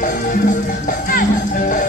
ง